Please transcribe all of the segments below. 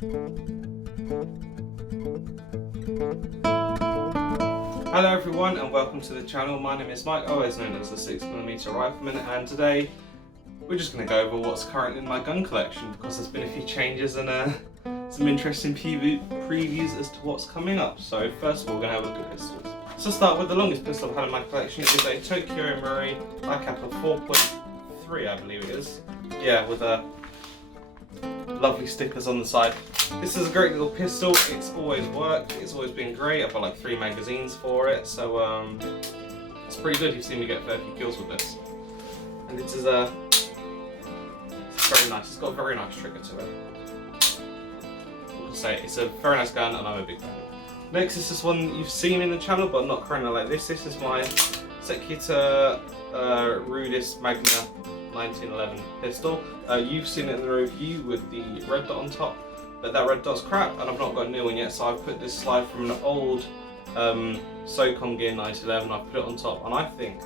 Hello everyone and welcome to the channel. My name is Mike, always known as the 6mm Rifleman, and today we're just going to go over what's currently in my gun collection because there's been a few changes and some interesting previews as to what's coming up. So first of all, we're going to have a look at pistols. So start with the longest pistol I've had in my collection. It is a Tokyo Marui Capa 4.3, I believe it is. Yeah, with lovely stickers on the side. This is a great little pistol. It's always worked. It's always been great. I've got like 3 magazines for it, so it's pretty good. You've seen me get 30 kills with this. And it is it's very nice. It's got a very nice trigger to it. Like I say, it's a very nice gun, and I'm a big fan. Next, this is one you've seen in the channel, but not currently like this. This is my Secutor Rudis Magna 1911 pistol. You've seen it in the review with the red dot on top, but that red dot's crap and I've not got a new one yet, so I've put this slide from an old SOCOM Gear 1911. I've put it on top, and I think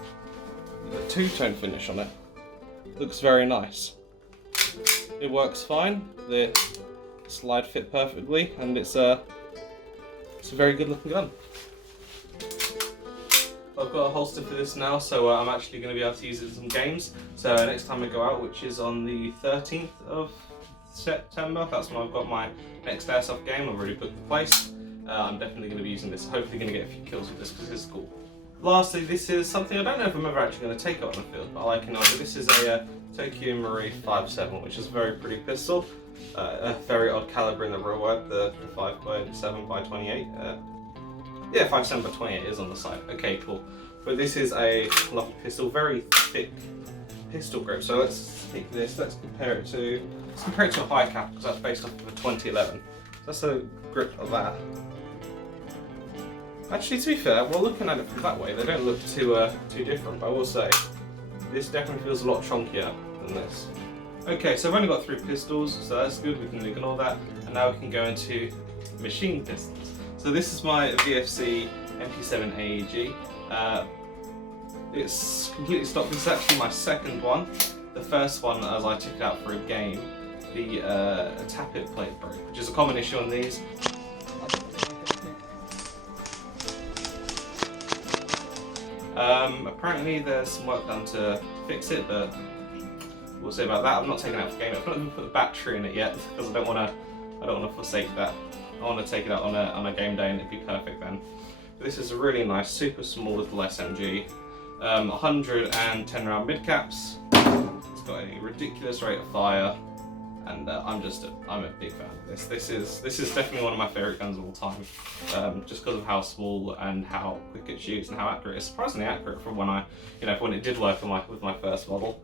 the two-tone finish on it looks very nice. It works fine, the slide fit perfectly, and it's a very good looking gun. I've got a holster for this now, so I'm actually going to be able to use it in some games. So next time I go out, which is on the 13th of September, that's when I've got my next Airsoft game. I've already booked the place. I'm definitely going to be using this. Hopefully going to get a few kills with this because it's cool. Lastly, this is something I don't know if I'm ever actually going to take it on the field, but I like it. This is a Tokyo Marui 5.7, which is a very pretty pistol. A very odd caliber in the real world, the 5.7x28. Yeah, 5.7x28 is on the side. Okay, cool. But this is a lovely pistol, very thick pistol grip. So let's take this. Let's compare it to a high cap because that's based off of a 2011. So that's a grip of that. Actually, to be fair, well, looking at it from that way, they don't look too different. But I will say, this definitely feels a lot chunkier than this. Okay, so I've only got 3 pistols, so that's good. We can ignore that, and now we can go into machine pistols. So this is my VFC MP7A AEG. It's completely stock. This is actually my second one. The first one, as I took it out for a game, the tappet plate broke, which is a common issue on these. Apparently there's some work done to fix it, but we'll see about that. I'm not taking it out for game. I've not even put the battery in it yet because I don't want to forsake that. I want to take it out on a game day and it'd be perfect then. But this is a really nice, super small little SMG. 110 round mid caps. It's got a ridiculous rate of fire, and I'm a big fan of this. This is definitely one of my favourite guns of all time. Just because of how small and how quick it shoots and how accurate. It's surprisingly accurate from when when it did work with my first model.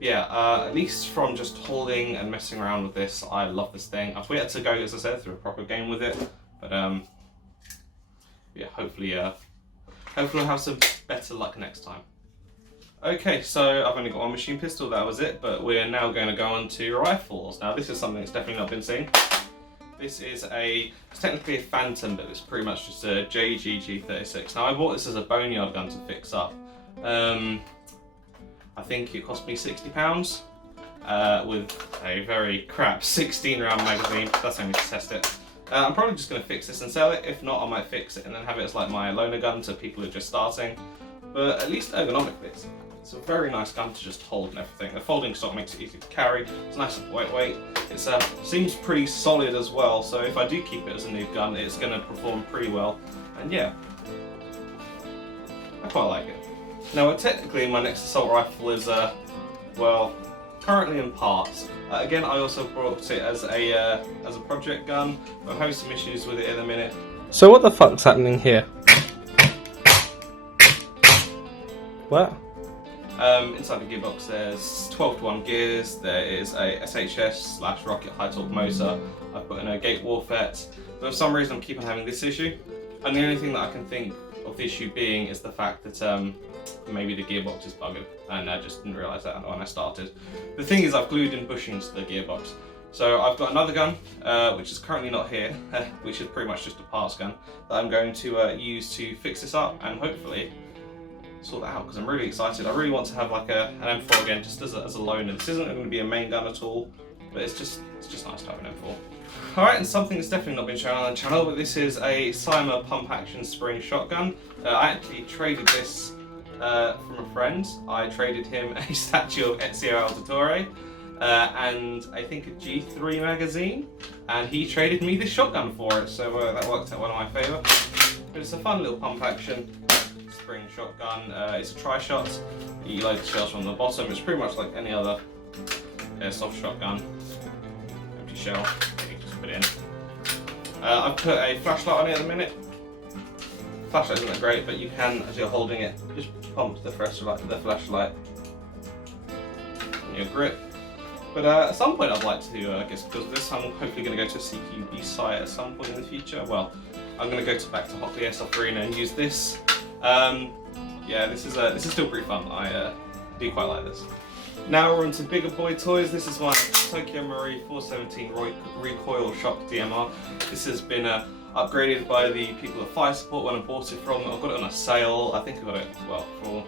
Yeah, at least from just holding and messing around with this, I love this thing. I've yet to go, as I said, through a proper game with it, but yeah, hopefully we'll have some better luck next time. Okay, so I've only got one machine pistol, that was it, but we're now going to go on to rifles. Now this is something that's definitely not been seen. This is it's technically a Phantom, but it's pretty much just a JGG36. Now I bought this as a boneyard gun to fix up. I think it cost me £60 with a very crap 16 round magazine. That's only to test it. I'm probably just going to fix this and sell it. If not, I might fix it and then have it as like my loaner gun to people who are just starting. But at least ergonomically, it's a very nice gun to just hold and everything. The folding stock makes it easy to carry. It's nice and lightweight. It seems pretty solid as well. So if I do keep it as a new gun, it's going to perform pretty well. And yeah, I quite like it. Now, technically, my next assault rifle is, well, currently in parts. Again, I also brought it as a project gun, but I'm having some issues with it in a minute. So what the fuck's happening here? What? Inside the gearbox, there's 12:1 gears. There is a SHS/rocket high torque motor. I've put in a gate warfare, but for some reason I'm keeping having this issue. And the only thing that I can think of the issue being is the fact that maybe the gearbox is bugged, and I just didn't realise that when I started. The thing is, I've glued in bushings to the gearbox. So I've got another gun, which is currently not here, which is pretty much just a parts gun, that I'm going to use to fix this up and hopefully sort that out, because I'm really excited. I really want to have like an M4 again, just as a loaner. This isn't going to be a main gun at all. but it's just nice to have an M4. Alright, and something that's definitely not been shown on the channel, but this is a Cyma pump action spring shotgun. I actually traded this from a friend. I traded him a statue of Ezio Auditore and I think a G3 magazine, and he traded me this shotgun for it, so that worked out one of my favour. But it's a fun little pump action spring shotgun. It's a tri-shot. You load the shells from the bottom. It's pretty much like any other airsoft shotgun. Empty shell. Put in. I've put a flashlight on it at the minute. Flashlight isn't that great, but you can, as you're holding it, just pump the flashlight on your grip. But at some point I'd like to, I guess because of this, I'm hopefully going to go to a CQB site at some point in the future. Well, I'm going to go back to Hockley Airsoft Arena and use this. Yeah, this is still pretty fun. I do quite like this. Now we're into bigger boy toys. This is my Tokyo Marui 417 recoil shock DMR. This has been upgraded by the people at Fire Support when I bought it from them. I got it on a sale. I think I got it, well, for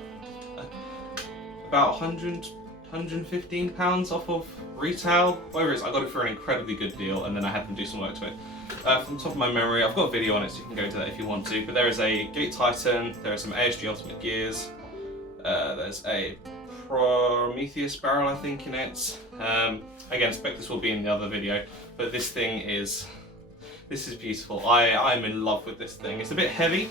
about £115 off of retail. Whatever it is, I got it for an incredibly good deal, and then I had them do some work to it. From the top of my memory, I've got a video on it, so you can go to that if you want to, but there is a Gate Titan, there are some ASG Ultimate Gears, there's a Prometheus barrel, I think, in it. Again, spec this will be in the other video, but this thing is, this is beautiful. I'm in love with this thing. It's a bit heavy,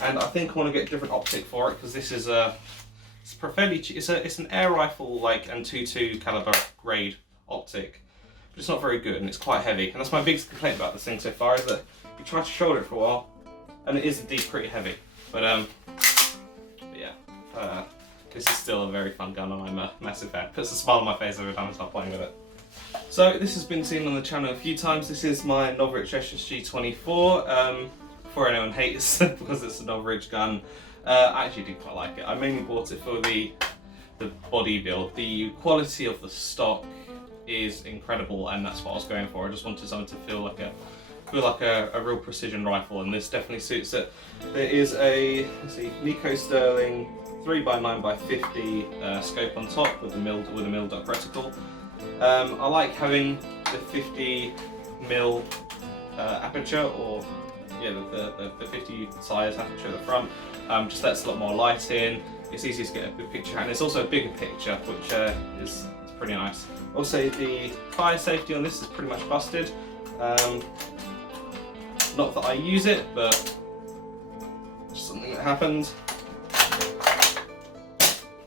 and I think I want to get a different optic for it, because this is it's an air rifle like and .22 caliber grade optic, but it's not very good and it's quite heavy. And that's my biggest complaint about this thing so far, is that you try to shoulder it for a while, and it is indeed pretty heavy. But yeah. This is still a very fun gun, and I'm a massive fan. Puts a smile on my face every time I start playing with it. So this has been seen on the channel a few times. This is my Umarex SSG-24. Before anyone hates because it's a Umarex gun, I actually do quite like it. I mainly bought it for the body build. The quality of the stock is incredible, and that's what I was going for. I just wanted something to feel like a real precision rifle, and this definitely suits it. There is a, let's see, Nico Sterling 3x9x50 scope on top with a milled up reticle. I like having the 50mm aperture, or yeah, the 50 size aperture at the front. Just lets a lot more light in. It's easy to get a good picture, and it's also a bigger picture, which is pretty nice. Also, the fire safety on this is pretty much busted. Not that I use it, but just something that happened.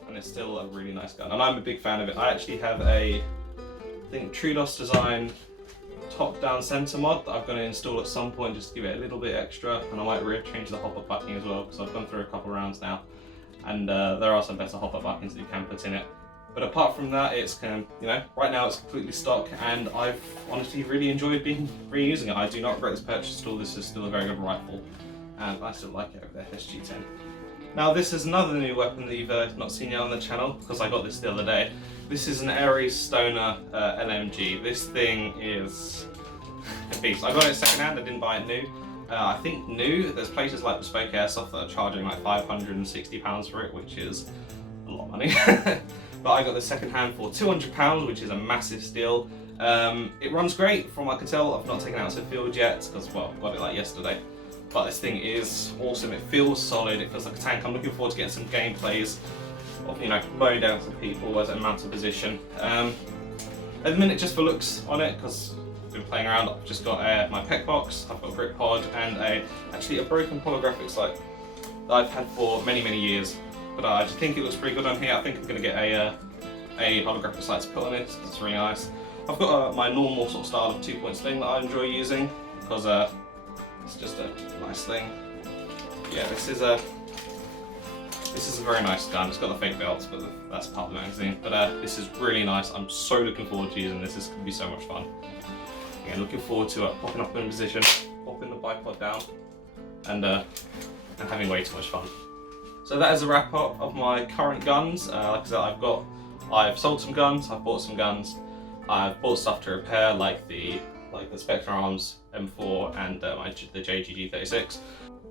And it's still a really nice gun, and I'm a big fan of it. I actually have I think Trudos design top-down center mod that I'm going to install at some point, just to give it a little bit extra, and I might change the hopper bucking as well, because I've gone through a couple rounds now, and there are some better hopper buckings that you can put in it. But apart from that, it's kind of, you know, right now it's completely stock, and I've honestly really enjoyed reusing it. I do not regret this purchase at all. This is still a very good rifle, and I still like it over the SG-10. Now this is another new weapon that you've not seen yet on the channel, because I got this the other day. This is an Aries Stoner LMG. This thing is a beast. I got it secondhand, I didn't buy it new. I think new, there's places like Bespoke Airsoft that are charging like £560 for it, which is a lot of money. But I got this secondhand for £200, which is a massive steal. It runs great from what I can tell. I've not taken it out to the field yet, because, well, I got it like yesterday. But this thing is awesome. It feels solid, it feels like a tank. I'm looking forward to getting some gameplays of, you know, mowing down some people as a mounted position. At the minute, just for looks on it, because I've been playing around, I've just got my PEC box, I've got a grip pod, and actually a broken holographic sight that I've had for many, many years. But I just think it looks pretty good on here. I think I'm going to get a holographic sight to put on it. It's really nice. I've got my normal sort of style of 2-point sling that I enjoy using, because it's just a nice thing. Yeah, this is a very nice gun. It's got the fake belts, but that's part of the magazine. But this is really nice. I'm so looking forward to using this. This could be so much fun. Again, looking forward to popping up in position, popping the bipod down, and having way too much fun. So that is a wrap up of my current guns. Like I said, I've sold some guns, I've bought some guns, I've bought stuff to repair, like the Specna Arms M4 and the JGG36.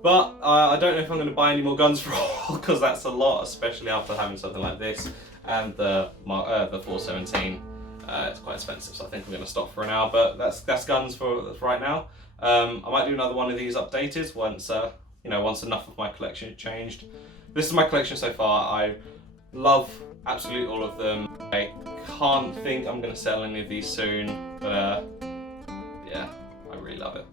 But I don't know if I'm going to buy any more guns for all, because that's a lot, especially after having something like this and the 417. It's quite expensive, so I think I'm going to stop for now. But that's guns for right now. I might do another one of these updated once once enough of my collection changed. This is my collection so far. I love absolutely all of them. I can't think I'm going to sell any of these soon, but yeah, I really love it.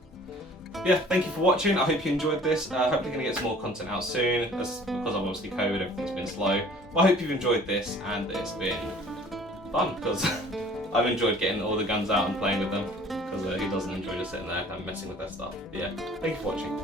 Yeah, thank you for watching. I hope you enjoyed this. Hopefully going to get some more content out soon. That's because of obviously COVID, everything's been slow. But I hope you've enjoyed this, and it's been fun because I've enjoyed getting all the guns out and playing with them, because who doesn't enjoy just sitting there and messing with their stuff. But yeah, thank you for watching.